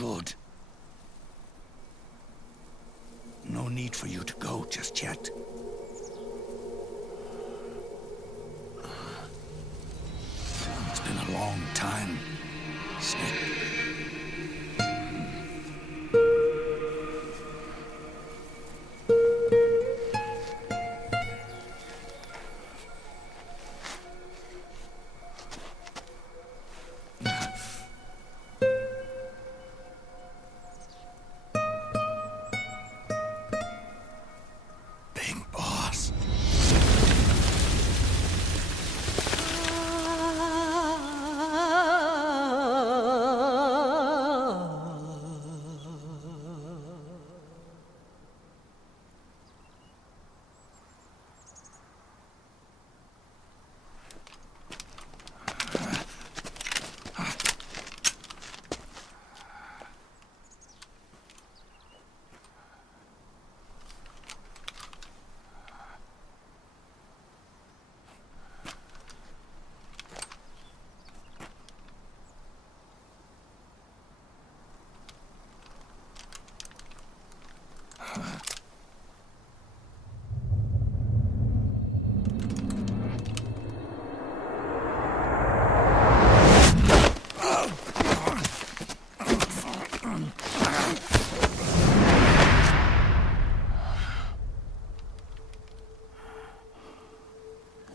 Good. No need for you to go just yet. It's been a long time, Snake.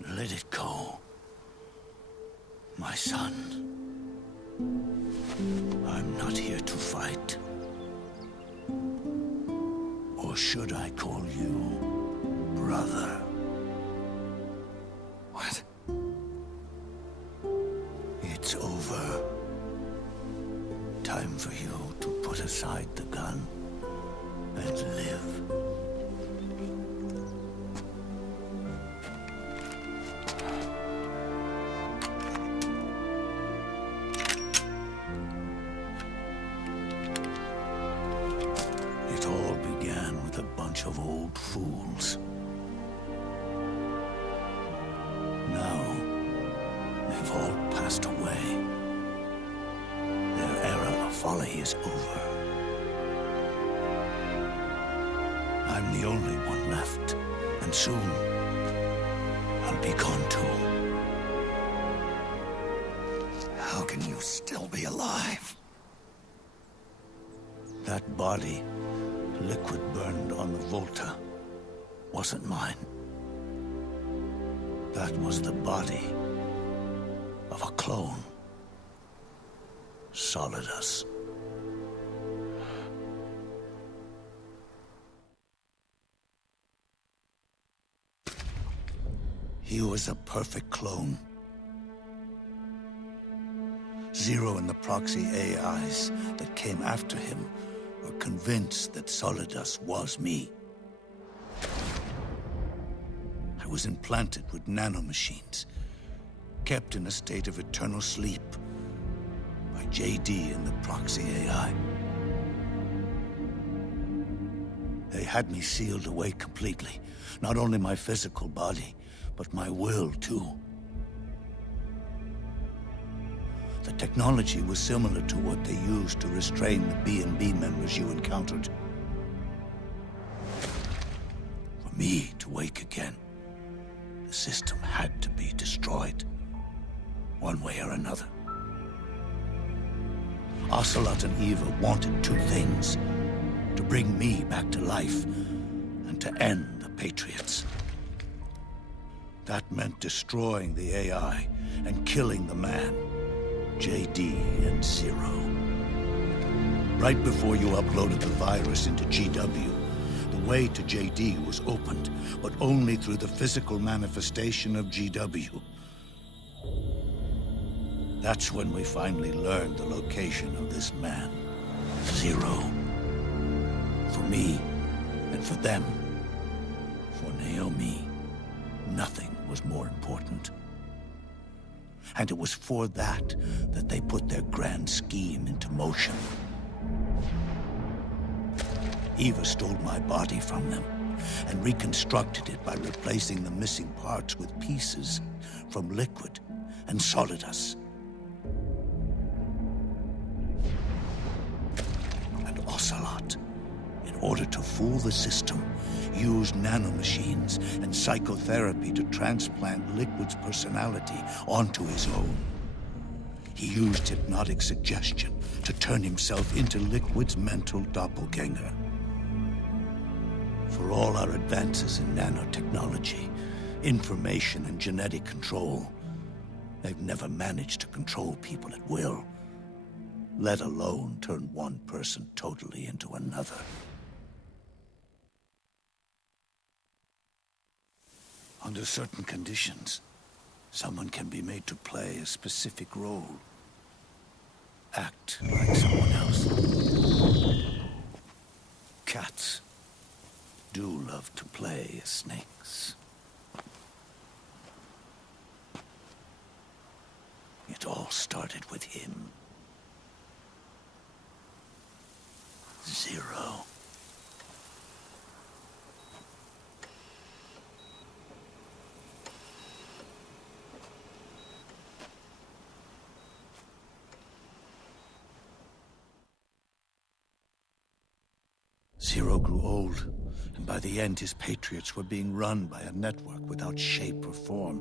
Let it go, my son. I'm not here to fight. Or should I call you brother? What? It's over. Time for you to put aside the gun and live. It all began with a bunch of old fools. Now, they've all passed away. Their era of folly is over. I'm the only one left, and soon I'll be gone too. How can you still be alive? That body, liquid burned on the Volta, wasn't mine. That was the body of a clone. Solidus. He was a perfect clone. Zero and the proxy AIs that came after him were convinced that Solidus was me. I was implanted with nanomachines, kept in a state of eternal sleep by JD and the proxy AI. They had me sealed away completely, not only my physical body, but my will too. The technology was similar to what they used to restrain the B&B members you encountered. For me to wake again, the system had to be destroyed, one way or another. Ocelot and Eva wanted two things: to bring me back to life and to end the Patriots. That meant destroying the AI and killing the man, JD and Zero. Right before you uploaded the virus into GW, the way to JD was opened, but only through the physical manifestation of GW. That's when we finally learned the location of this man, Zero. For me, and for them, for Naomi, nothing was more important. And it was for that they put their grand scheme into motion. Eva stole my body from them and reconstructed it by replacing the missing parts with pieces from Liquid and Solidus. in order to fool the system, used nanomachines and psychotherapy to transplant Liquid's personality onto his own. He used hypnotic suggestion to turn himself into Liquid's mental doppelganger. For all our advances in nanotechnology, information and genetic control, they've never managed to control people at will, let alone turn one person totally into another. Under certain conditions, someone can be made to play a specific role. Act like someone else. Cats do love to play as snakes. It all started with him. Zero. Zero grew old, and by the end his Patriots were being run by a network without shape or form.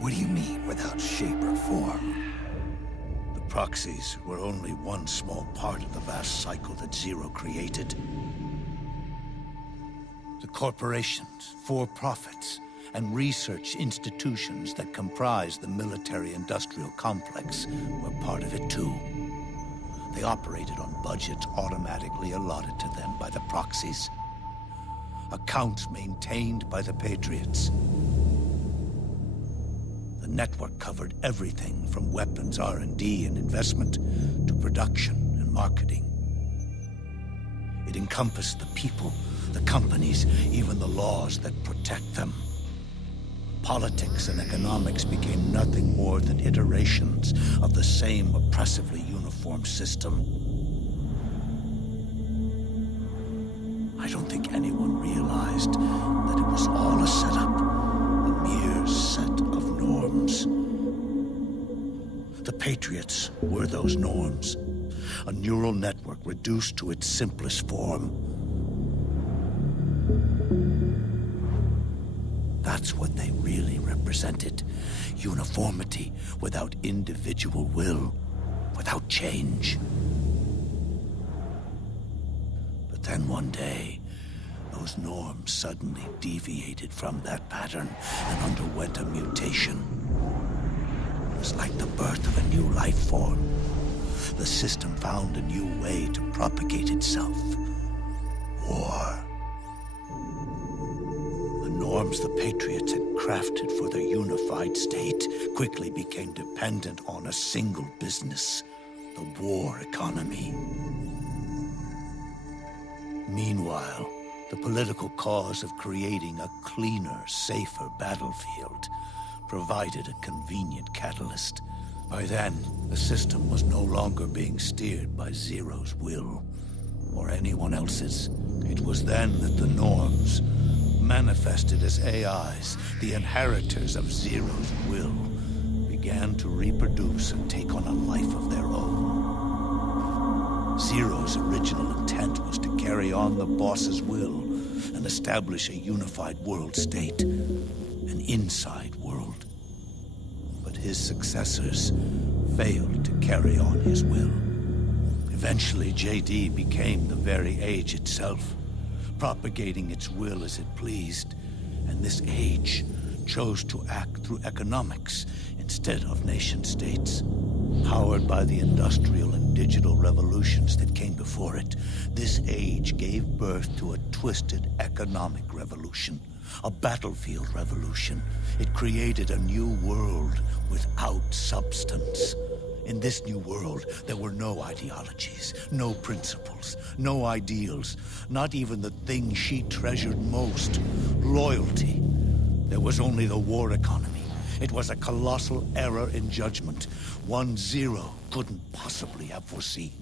What do you mean, without shape or form? The proxies were only one small part of the vast cycle that Zero created. The corporations, for-profits, and research institutions that comprise the military-industrial complex were part of it too. They operated on budgets automatically allotted to them by the proxies. Accounts maintained by the Patriots. The network covered everything from weapons R&D and investment to production and marketing. It encompassed the people, the companies, even the laws that protect them. Politics and economics became nothing more than iterations of the same oppressively uniform system. I don't think anyone realized that it was all a setup, a mere set of norms. The Patriots were those norms, a neural network reduced to its simplest form. That's what they really represented. Uniformity without individual will, without change. But then one day, those norms suddenly deviated from that pattern and underwent a mutation. It was like the birth of a new life form. The system found a new way to propagate itself. War. The norms the Patriots had crafted for their unified state quickly became dependent on a single business, the war economy. Meanwhile, the political cause of creating a cleaner, safer battlefield provided a convenient catalyst. By then, the system was no longer being steered by Zero's will, or anyone else's. It was then that the norms, manifested as AIs, the inheritors of Zero's will, began to reproduce and take on a life of their own. Zero's original intent was to carry on the boss's will and establish a unified world state, an inside world. But his successors failed to carry on his will. Eventually, JD became the very age itself, propagating its will as it pleased, and this age chose to act through economics instead of nation-states. Powered by the industrial and digital revolutions that came before it, this age gave birth to a twisted economic revolution, a battlefield revolution. It created a new world without substance. In this new world, there were no ideologies, no principles, no ideals, not even the thing she treasured most, loyalty. There was only the war economy. It was a colossal error in judgment, one Zero couldn't possibly have foreseen.